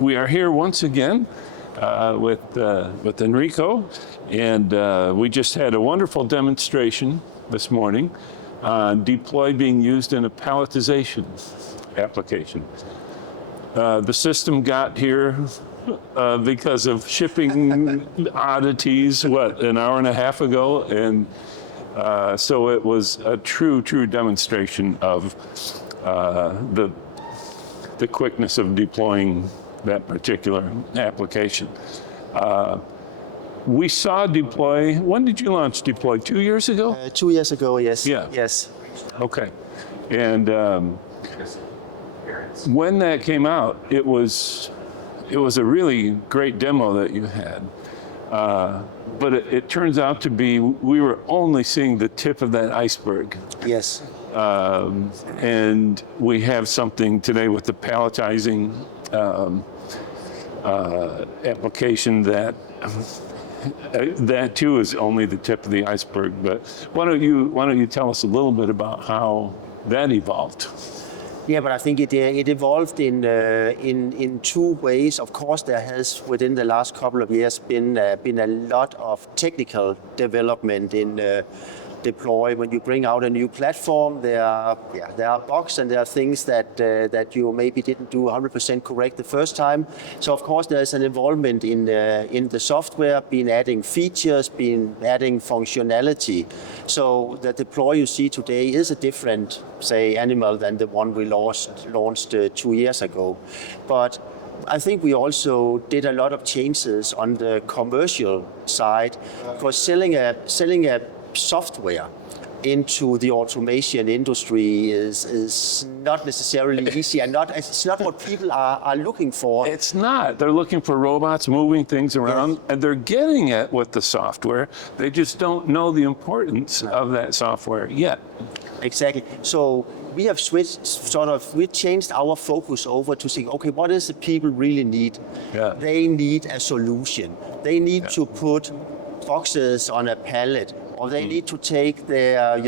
We are here once again with Enrico, and we just had a wonderful demonstration this morning on deploy being used in a palletization application. The system got here because of shipping oddities, an hour and a half ago, and so it was a true demonstration of the quickness of deploying that particular application. We saw deploy. When did you launch deploy? 2 years ago? 2 years ago, yes. Yeah. Yes. Okay. And when that came out, it was a really great demo that you had. But it turns out to be, we were only seeing the tip of that iceberg. Yes. And we have something today with the palletizing application that too is only the tip of the iceberg. But why don't you tell us a little bit about how that evolved? Yeah, but I think it evolved in two ways. Of course, there has within the last couple of years been a lot of technical development in deploy. When you bring out a new platform, there are bugs and there are things that you maybe didn't do 100% correct the first time. So of course there's an involvement in the software, been adding features, been adding functionality. So the deploy you see today is a different, say, animal than the one we launched 2 years ago. But I think we also did a lot of changes on the commercial side, because selling a software into the automation industry is not necessarily easy, and it's not what people are looking for. It's not. They're looking for robots moving things around, yes. And they're getting it with the software. They just don't know the importance of that software yet. Exactly. So we have we changed our focus over to think, okay, what is it people really need? Yeah. They need a solution. They need to put boxes on a pallet, or they need to take their,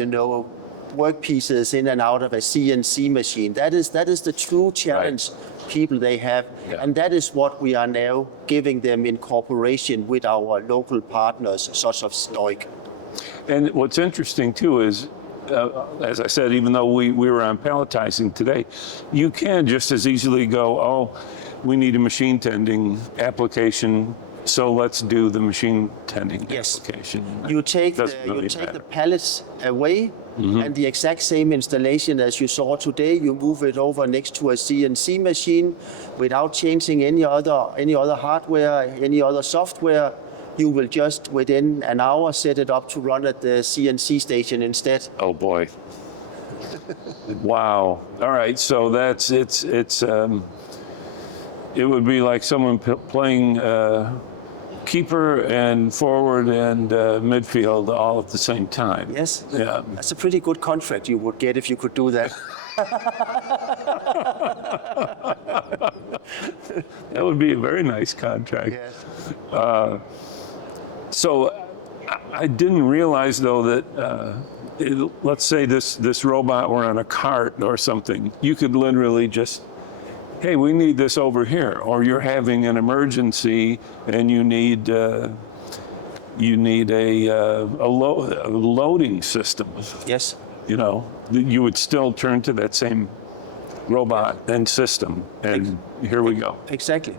work pieces in and out of a CNC machine. That is the true challenge people they have. Yeah. And that is what we are now giving them in cooperation with our local partners, such as Stoik. And what's interesting too is, as I said, even though we were on palletizing today, you can just as easily go, oh, we need a machine tending application, so let's do the machine tending application. You take the pallets away, and the exact same installation as you saw today, you move it over next to a CNC machine without changing any other hardware, any other software. You will just within an hour set it up to run at the CNC station instead. Oh boy. Wow. All right, so it would be like someone playing keeper and forward and midfield all at the same time. Yes. Yeah. That's a pretty good contract you would get if you could do that. That would be a very nice contract. Yes. So I didn't realize though that let's say this robot were on a cart or something, you could literally just, hey, we need this over here, or you're having an emergency and you need a loading system. Yes. You would still turn to that same robot and system, and here we go. Exactly.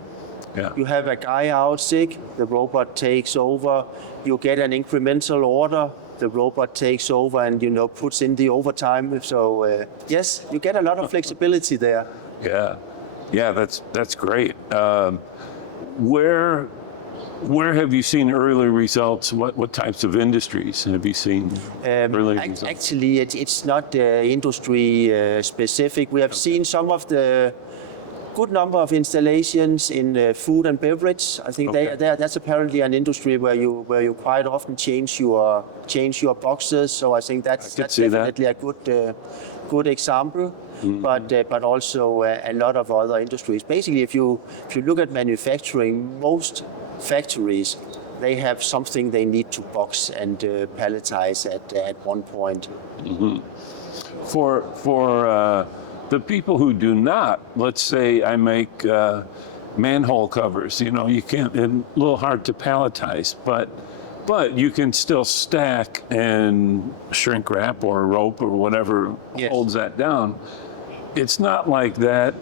Yeah. You have a guy out sick, the robot takes over. You get an incremental order, the robot takes over and puts in the overtime. So yes, you get a lot of flexibility there. Yeah, that's great. Where have you seen early results? What types of industries have you seen early results? Actually, it's not industry specific. We have seen some of the good number of installations in food and beverage. I think that's apparently an industry where you quite often change your boxes. So I think that's definitely a good example. Mm-hmm. But also a lot of other industries. Basically, if you look at manufacturing, most factories, they have something they need to box and palletize at one point. Mm-hmm. For the people who do not, let's say I make manhole covers. You know, you can't. It's a little hard to palletize, but you can still stack and shrink wrap or rope or whatever Yes. holds that down. It's not like that.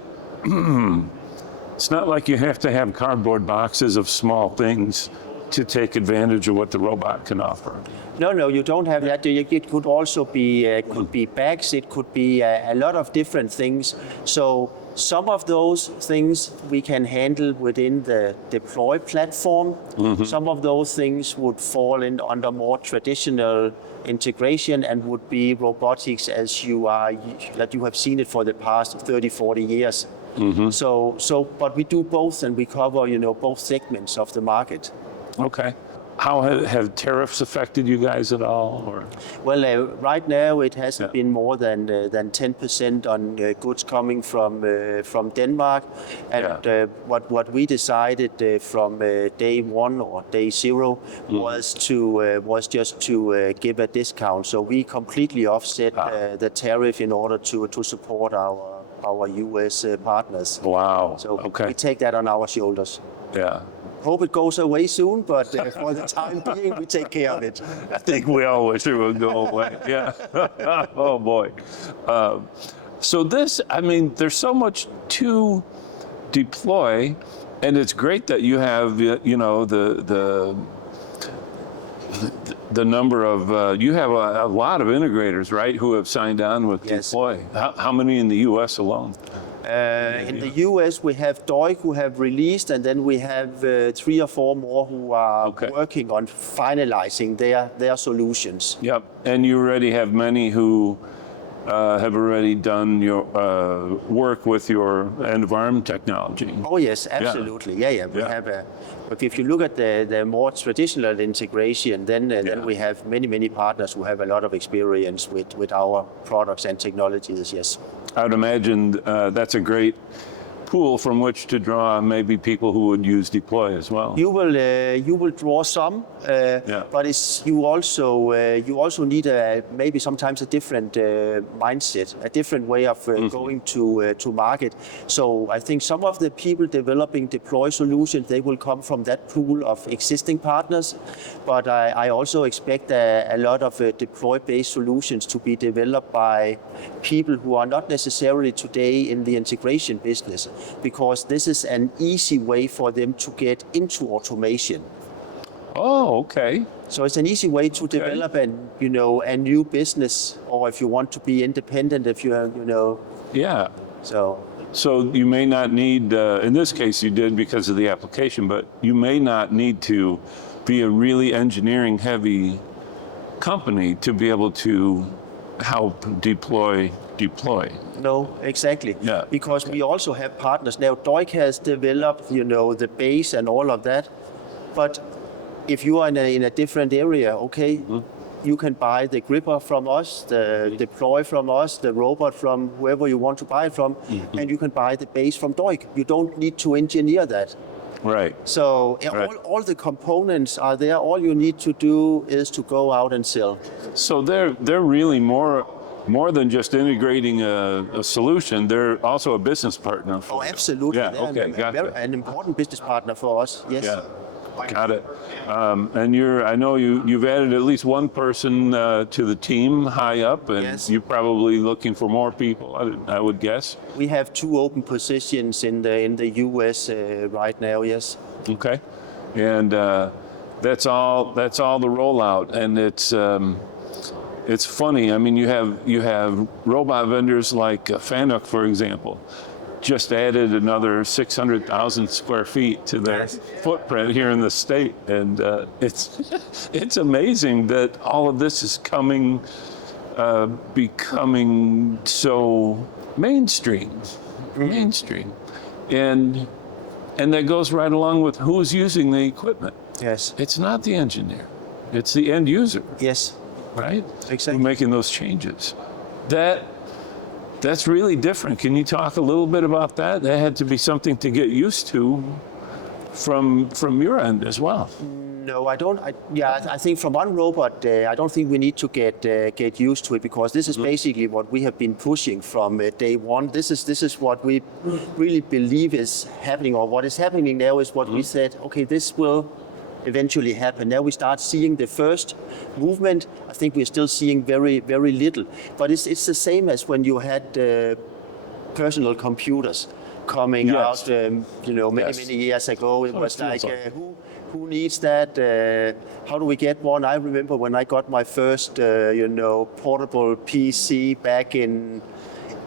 It's not like you have to have cardboard boxes of small things to take advantage of what the robot can offer. No, you don't have that. It could also be bags. It could be a lot of different things. So some of those things we can handle within the deploy platform. Some of those things would fall in under more traditional integration and would be robotics as you have seen it for the past 30, 40 years. But we do both, and we cover, both segments of the market. Okay. How have tariffs affected you guys at all? Or? Well, right now it hasn't been more than 10% on goods coming from Denmark, and what we decided from day one or day zero was just to give a discount. So we completely offset the tariff in order to support our U.S. partners. Wow. So okay. we take that on our shoulders. Yeah. Hope it goes away soon, but for the time being, we take care of it. I think we all wish it would go away. Yeah. Oh boy. So this, I mean, there's so much to deploy, and it's great that you have, the number of you have a lot of integrators, right, who have signed on with Deploy. How many in the U.S. alone? In the US, we have DOIC who have released, and then we have 3 or 4 more who are working on finalizing their solutions. Yep, and you already have many who have already done your work with your end-of-arm technology. Oh yes, absolutely. Yeah. We have but if you look at the more traditional integration, then we have many partners who have a lot of experience with our products and technologies. Yes. I would imagine that's a great pool from which to draw maybe people who would use Deploy as well. You will draw some, but you also need maybe sometimes a different mindset, a different way of going to market. So I think some of the people developing Deploy solutions, they will come from that pool of existing partners, but I also expect a lot of Deploy-based solutions to be developed by people who are not necessarily today in the integration business, because this is an easy way for them to get into automation. Oh, okay. So it's an easy way to develop a new business, or if you want to be independent, if you have, Yeah. So you may not need, in this case you did because of the application, but you may not need to be a really engineering heavy company to be able to help deploy. No, exactly. Yeah. Because we also have partners. Now, DOIC has developed, the base and all of that. But if you are in a different area, you can buy the gripper from us, the Deploy from us, the robot from whoever you want to buy it from, and you can buy the base from DOIC. You don't need to engineer that. Right. So all the components are there. All you need to do is to go out and sell. So they're really more than just integrating a solution. They're also a business partner. Oh, absolutely. Yeah. Okay. Gotcha. An important business partner for us. Yes. Yeah. Got it. And I know you've added at least one person to the team high up, and you're probably looking for more people, I would guess. We have 2 open positions in the US right now. Yes. Okay. And that's all the rollout, and it's funny. I mean, you have robot vendors like Fanuc, for example, just added another 600,000 square feet to their footprint here in the state, and it's amazing that all of this is becoming so mainstream, and that goes right along with who's using the equipment. Yes. It's not the engineer; it's the end user. Yes. Right? Exactly. We're making those changes. That's really different. Can you talk a little bit about that? That had to be something to get used to from your end as well. No, I don't. I think from OnRobot, I don't think we need to get used to it, because this is basically what we have been pushing from day one. This is what we really believe is happening, or what is happening now is what we said. Okay, this will eventually happen. Now we start seeing the first movement. I think we're still seeing very, very little. But it's the same as when you had personal computers coming out, many years ago. It was like, who needs that? How do we get one? I remember when I got my first, portable PC back in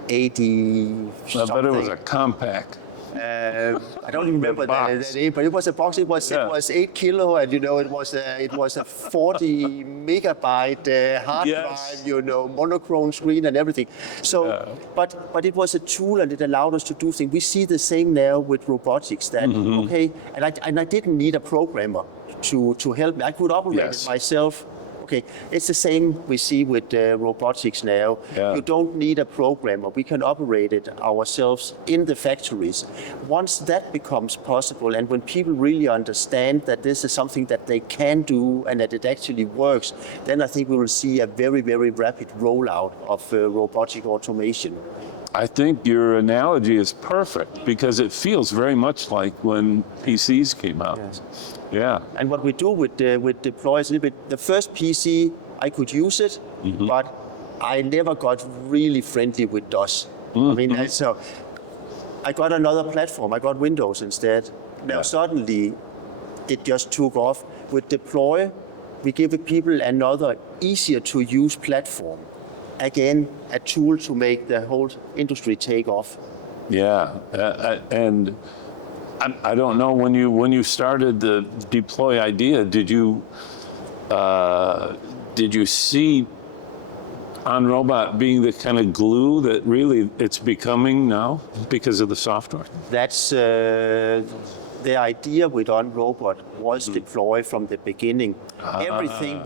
80 something. But it was a compact. I don't even remember that name, but it was a box. It was 8 kilo, and it was a 40 megabyte hard drive, monochrome screen and everything. So, but it was a tool, and it allowed us to do things. We see the same now with robotics. That okay, and I didn't need a programmer to help me. I could operate it myself. Okay, it's the same we see with robotics now. You don't need a programmer. We can operate it ourselves in the factories. Once that becomes possible, and when people really understand that this is something that they can do and that it actually works, then I think we will see a very, very rapid rollout of robotic automation. I think your analogy is perfect, because it feels very much like when PCs came out. Yes. Yeah. And what we do with PLOY is a little bit, the first PC, I could use it, but I never got really friendly with DOS. I mean, so I got another platform. I got Windows instead. Now suddenly it just took off. With PLOY, we give people another easier to use platform. Again, a tool to make the whole industry take off. Yeah, and I don't know, when you started the deploy idea, did you see OnRobot being the kind of glue that really it's becoming now because of the software? That's the idea with OnRobot was deploy from the beginning. Everything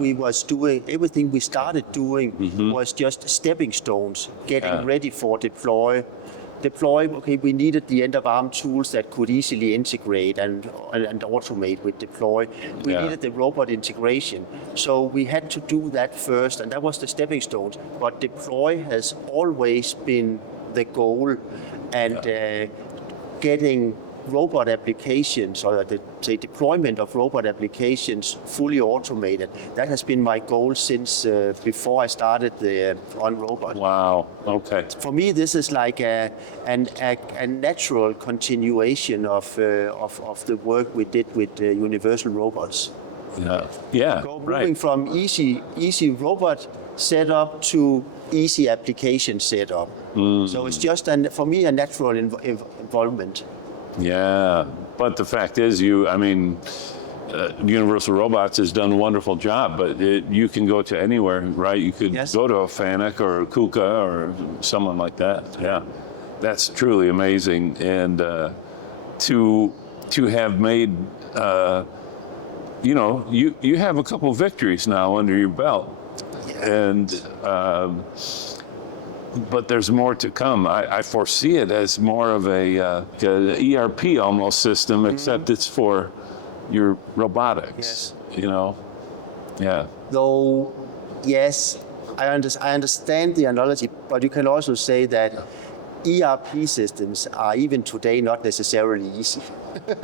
we started doing was just stepping stones, getting ready for deploy. Okay, we needed the end-of-arm tools that could easily integrate and automate with deploy. We needed the robot integration. So we had to do that first, and that was the stepping stones. But deploy has always been the goal, and getting robot applications, or the deployment of robot applications fully automated. That has been my goal since before I started the OnRobot. Wow. Okay. For me, this is like a natural continuation of the work we did with Universal Robots. Yeah. Moving from easy robot setup to easy application setup. So it's just for me a natural involvement. Yeah, but the fact is, Universal Robots has done a wonderful job, but you can go to anywhere, right? You could go to a Fanuc or a KUKA or someone like that. Yeah, that's truly amazing. And to have made, you have a couple victories now under your belt, and but there's more to come. I foresee it as more of a ERP almost system, except it's for your robotics. Yeah. Though, yes, I understand the analogy, but you can also say that ERP systems are even today not necessarily easy.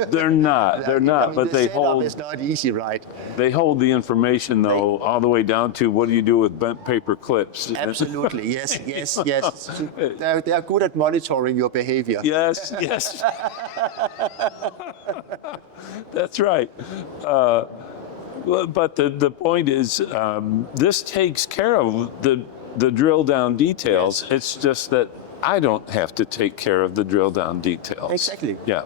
They're not, but they hold. It's not easy, right? They hold the information though, all the way down to what do you do with bent paper clips? Absolutely, yes. They are good at monitoring your behavior. Yes. That's right. But the point is, this takes care of the drill down details. Yes. It's just that I don't have to take care of the drill down details. Exactly. Yeah.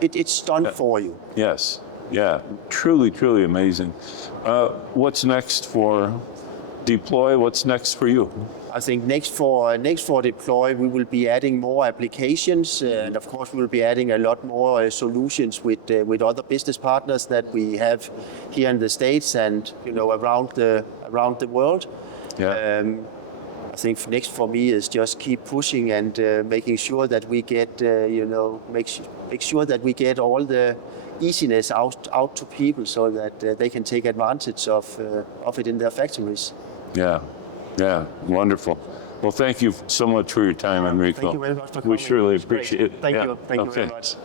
It's done for you. Yes. Yeah. Truly amazing. What's next for deploy? What's next for you? I think next for deploy, we will be adding more applications, and of course we will be adding a lot more solutions with other business partners that we have here in the States and around the world. Yeah. I think next for me is just keep pushing and making sure that we get, make sure that we get all the easiness out to people so that they can take advantage of it in their factories. Yeah, yeah, wonderful. Well, thank you so much for your time, Enrico. Thank you very much for We coming. surely It's great. appreciate it. Thank Yeah. you. Thank you Okay. very much.